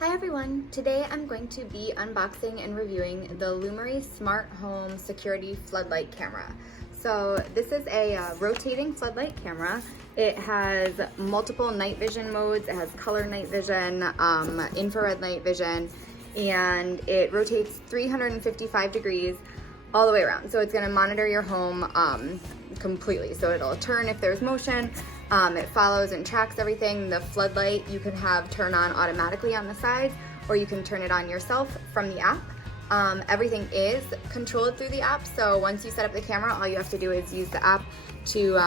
Hi everyone! Today I'm going to be unboxing and reviewing the Lumary Smart Home Security Floodlight Camera. So this is a rotating floodlight camera. It has multiple night vision modes. It has color night vision, infrared night vision, and it rotates 355 degrees all the way around. So it's going to monitor your home completely. So it'll turn if there's motion. It follows and tracks everything. The floodlight you can have turn on automatically on the sides, or you can turn it on yourself from the app. Everything is controlled through the app, so once you set up the camera, all you have to do is use the app to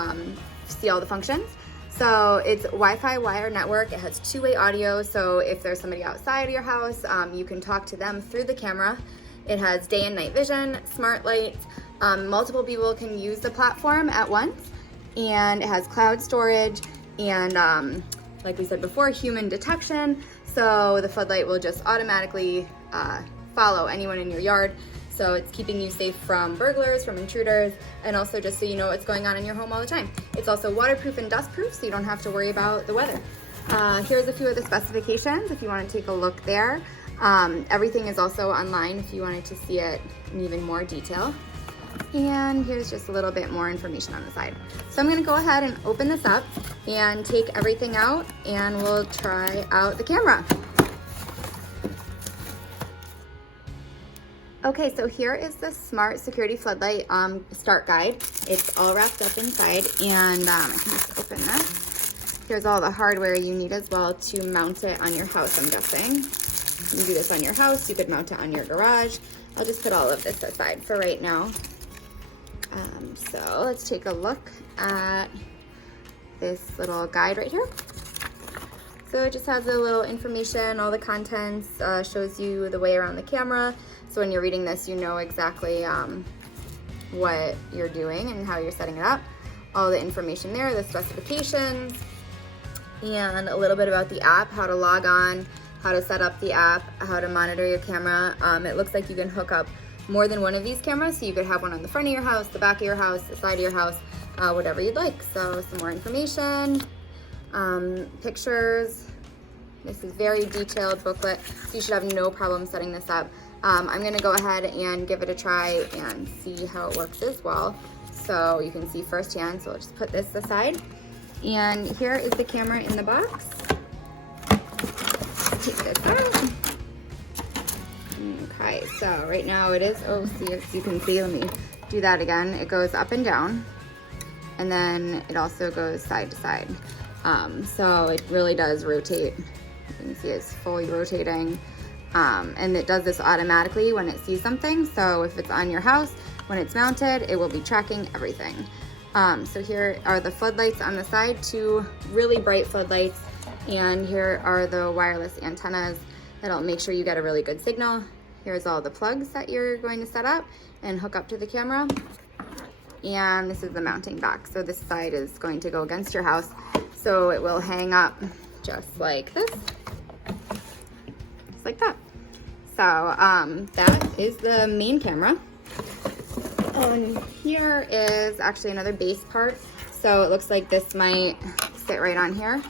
see all the functions. So it's Wi-Fi wire network. It has two-way audio, so if there's somebody outside of your house, you can talk to them through the camera. It has day and night vision, smart lights. Multiple people can use the platform at once. And it has cloud storage and like we said before, human detection. So the floodlight will just automatically follow anyone in your yard. So it's keeping you safe from burglars, from intruders, and also just so you know what's going on in your home all the time. It's also waterproof and dustproof, so you don't have to worry about the weather. Here's a few of the specifications if you want to take a look there. Everything is also online if you wanted to see it in even more detail. And here's just a little bit more information on the side. So I'm going to go ahead and open this up and take everything out, and we'll try out the camera. Okay, so here is the Smart Security Floodlight start guide. It's all wrapped up inside, and I can just open this. Here's all the hardware you need as well to mount it on your house, I'm guessing. You can do this on your house, you could mount it on your garage. I'll just put all of this aside for right now. So let's take a look at this little guide right here. So it just has a little information, all the contents, shows you the way around the camera. So when you're reading this, you know exactly what you're doing and how you're setting it up. All the information there, the specifications, and a little bit about the app, how to log on, how to set up the app, how to monitor your camera. It looks like you can hook up more than one of these cameras, so you could have one on the front of your house, the back of your house, the side of your house, whatever you'd like. So some more information, pictures. This is very detailed booklet, so you should have no problem setting this up. I'm gonna go ahead and give it a try and see how it works as well, so you can see firsthand. So I'll just put this aside. And here is the camera in the box. Let's take this out. Okay, so right now it is, see, as you can see, let me do that again. It goes up and down, and then it also goes side to side. So it really does rotate. You can see it's fully rotating. And it does this automatically when it sees something. So if it's on your house, when it's mounted, it will be tracking everything. So here are the floodlights on the side, two really bright floodlights. And here are the wireless antennas that'll make sure you get a really good signal. Here's all the plugs that you're going to set up and hook up to the camera. And this is the mounting back. So this side is going to go against your house. So it will hang up just like this. Just like that. So that is the main camera. And here is actually another base part. So it looks like this might sit right on here,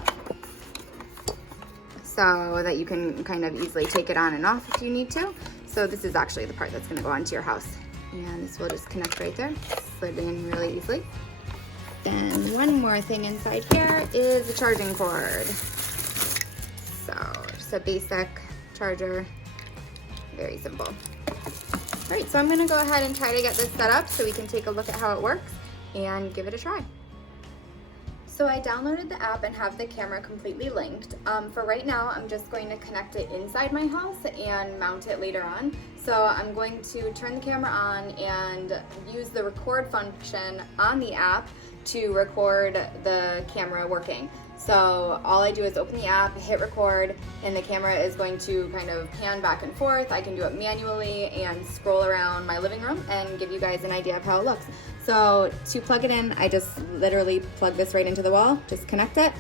so that you can kind of easily take it on and off if you need to. So this is actually the part that's gonna go onto your house. And this will just connect right there, slid in really easily. Then one more thing inside here is a charging cord. So just a basic charger, very simple. All right, so I'm gonna go ahead and try to get this set up so we can take a look at how it works and give it a try. So I downloaded the app and have the camera completely linked. For right now, I'm just going to connect it inside my house and mount it later on. So I'm going to turn the camera on and use the record function on the app to record the camera working. So all I do is open the app, hit record, and the camera is going to kind of pan back and forth. I can do it manually and scroll around my living room and give you guys an idea of how it looks. So to plug it in, I just literally plug this right into the wall, just connect it,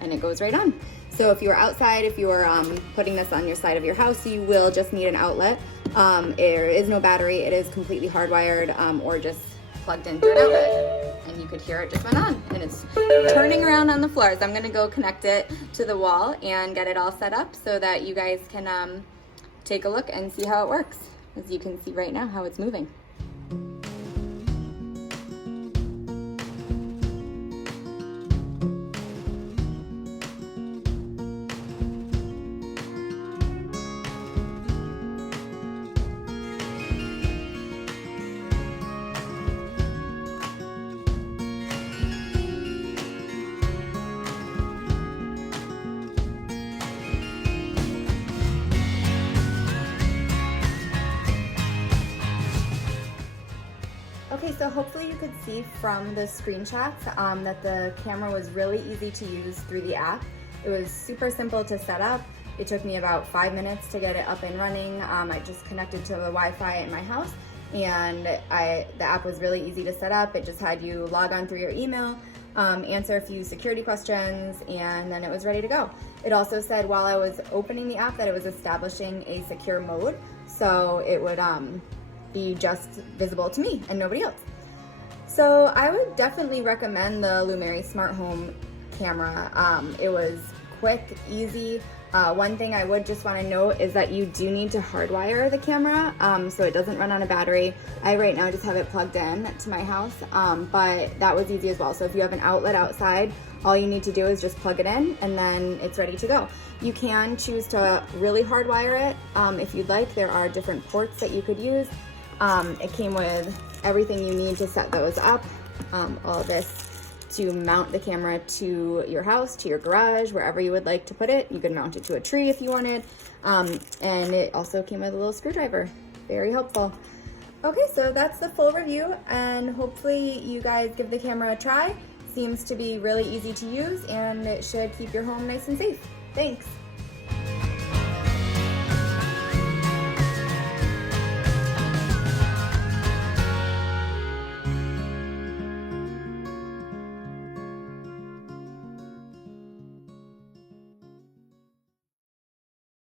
and it goes right on. So if you are outside, if you are putting this on your side of your house, you will just need an outlet. There is no battery. It is completely hardwired, or just plugged into an outlet. And you could hear it just went on, and it's turning around on the floors. I'm gonna go connect it to the wall and get it all set up so that you guys can take a look and see how it works. As you can see right now how it's moving. Okay, so hopefully you could see from the screenshots that the camera was really easy to use through the app. It was super simple to set up. It took me about 5 minutes to get it up and running. I just connected to the Wi-Fi at my house, and the app was really easy to set up. It just had you log on through your email, answer a few security questions, and then it was ready to go. It also said while I was opening the app that it was establishing a secure mode, so it would be just visible to me and nobody else. So I would definitely recommend the Lumary Smart Home camera. It was quick, easy. One thing I would just want to note is that you do need to hardwire the camera so it doesn't run on a battery. I right now just have it plugged in to my house, but that was easy as well. So if you have an outlet outside, all you need to do is just plug it in and then it's ready to go. You can choose to really hardwire it if you'd like. There are different ports that you could use. It came with everything you need to set those up. All this to mount the camera to your house, to your garage, wherever you would like to put it. You could mount it to a tree if you wanted. And it also came with a little screwdriver. Very helpful. Okay, so that's the full review, and hopefully you guys give the camera a try. Seems to be really easy to use, and it should keep your home nice and safe. Thanks.